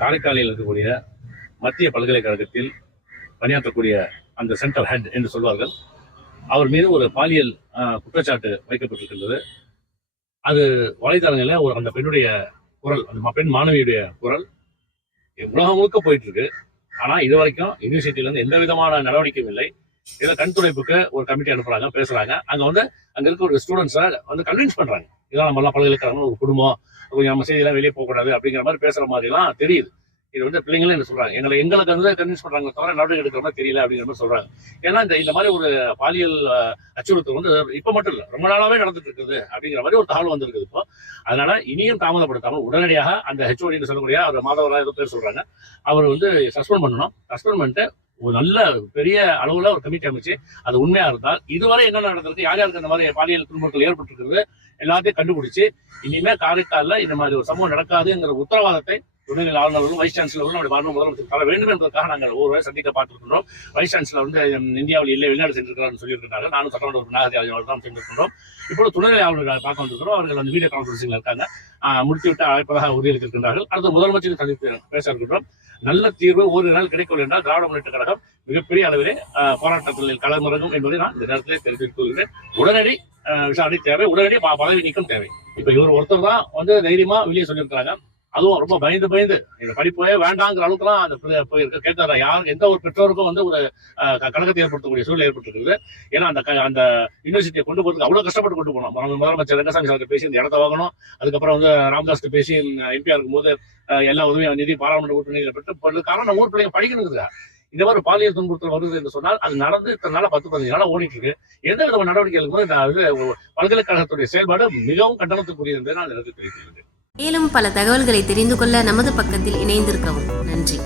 காரைக்காலில் இருக்கக்கூடிய மத்திய பல்கலைக்கழகத்தில் பணியாற்றக்கூடிய அந்த சென்ட்ரல் ஹெட் என்று சொல்வார்கள். அவர் மீது ஒரு பாலியல் ஆஹ், குற்றச்சாட்டு வைக்கப்பட்டிருக்கின்றது. அது வலைதளங்களில் ஒரு அந்த பெண்ணுடைய குரல் அந்த பெண் மாணவியுடைய குரல் உலகம் முழுக்க போயிட்டு இருக்கு. ஆனா இது வரைக்கும் யூனிவர்சிட்டியிலேருந்து எந்த விதமான நடவடிக்கையும் இல்லை. இதை கண் துடைப்புக்கு ஒரு கமிட்டி அனுப்புறாங்க பேசுறாங்க. அங்க வந்து அங்க இருக்க ஒரு ஸ்டூடெண்ட்ஸை வந்து கன்வின்ஸ் பண்றாங்க. இதெல்லாம் நம்மளாம் பல்கலைக்கழகம் ஒரு குடும்பம். கொஞ்சம் நம்ம செய்தியெல்லாம் வெளியே போகக்கூடாது அப்படிங்கிற மாதிரி பேசுற மாதிரிலாம் தெரியுது. இது வந்து பிள்ளைங்களும் என்ன சொல்றாங்க? எங்களை எங்களுக்கு வந்து கன்வின்ஸ் பண்றாங்க தவிர நடவடிக்கை எடுக்கிற மாதிரி தெரியல அப்படிங்கிற மாதிரி சொல்றாங்க. ஏன்னா இந்த இந்த மாதிரி ஒரு பாலியல் அச்சுறுத்தல் வந்து இப்ப மட்டும் இல்ல ரொம்ப நாளாவே நடந்துட்டு இருக்குது அப்படிங்கிற மாதிரி ஒரு தகவல் வந்திருக்குது இப்போ. அதனால இனியும் தாமதப்படுத்தாமல் உடனடியாக அந்த ஹெச்ஓடின்னு சொல்லக்கூடிய அவர் மாதவரா ஏதோ பேர் சொல்றாங்க. அவர் வந்து சஸ்பெண்ட் பண்ணணும். சஸ்பெண்ட் பண்ணிட்டு ஒரு நல்ல பெரிய அளவுல ஒரு கமிட்டி அமைச்சு அது உண்மையா இருந்தால் இதுவரை என்ன நடந்திருக்கு யார் யாருக்கு இந்த மாதிரி பாலியல் துன்பங்கள் ஏற்பட்டிருக்கிறது எல்லாத்தையும் கண்டுபிடிச்சு இனிமே காரைக்காலில் இந்த மாதிரி ஒரு சம்பவம் நடக்காதுங்கிற உத்தரவாதத்தை துணைநிலை ஆளுநர்களும் வைஸ் சான்சலரும் நம்முடைய மாநில முதலமைச்சர் தர வேண்டும் என்பதற்காக நாங்கள் ஒருவரை சந்திக்க பார்த்துருக்கிறோம் வைஸ் சான்சலர் வந்து இந்தியாவில் இல்லை வெளிநாடு சென்றிருக்கிறார் சொல்லியிருக்கிறார்கள் நானும் சட்டமன்ற உறுப்பினர் நாகதி அவர்கள் தான் சென்றிருக்கிறோம் இப்பொழுது துணைநிலை ஆளுநர் பார்க்க வந்திருக்கிறோம். அவர்கள் அந்த வீடியோ கான்பரன்சிங்ல இருக்காங்க. முடித்துவிட்டு அழைப்பதாக உறுதியளித்திருக்கின்றார்கள். அடுத்து முதலமைச்சர் சந்தித்து பேச இருக்கின்றோம். நல்ல தீர்வு ஒரு நாள் கிடைக்கவில்லை என்றால் திராவிட முன்னேற்ற கழகம் மிகப்பெரிய அளவிலே போராட்டத்தில் களமிறங்கும் என்பதை நான் இந்த நேரத்தில் தெரிவித்துக் கொள்கிறேன். உடனடி விசாரணை தேவை. உடனடி பதவி நீக்கம் தேவை. இப்ப இவர் ஒருத்தர் தான் வந்து தைரியமா வெளியே சொல்லியிருக்கிறாங்க. அதுவும் ரொம்ப பயந்து பயந்து இந்த படிப்பே வேண்டாங்கிற அளவுக்குலாம் அந்த போயிருக்க போயிருக்கு கேட்கற யார் எந்த ஒரு பெற்றோருக்கும் வந்து ஒரு கழகத்தை ஏற்படுத்தக்கூடிய சூழ்நிலை ஏற்பட்டிருக்குது. ஏன்னா அந்த அந்த யூனிவர்சிட்டியை கொண்டு போறதுக்கு அவ்வளவு கஷ்டப்பட்டு கொண்டு போனோம். முதலமைச்சர் ரங்கசாமி சார்கிட்ட பேசி இந்த இடத்த வாங்கணும். அதுக்கப்புறம் வந்து ராமதாஸ் பேசி எம்பியா இருக்கும்போது எல்லா உதவியும் நிதி பாராளுமன்ற உறுப்பினர் பெற்று இப்ப காரணம் நம்ம ஊர் பிள்ளைங்க படிக்கணுங்க இந்த மாதிரி பாலியல் துன்புறுத்தல் வருது என்று சொன்னால் அது நடந்து இத்தனை பத்து பதினஞ்சு நாளா ஓடிட்டு இருக்கு எந்த விதமான நடவடிக்கை எடுக்கும்போது பல்கலைக்கழகத்துடைய செயல்பாடு மிகவும் கண்டனத்துக்குரியது என்று நான் எனக்கு தெரிவித்துள்ளேன் மேலும் பல தகவல்களை தெரிந்து கொள்ள நமது பக்கத்தில் இணைந்திருக்கவும். நன்றி.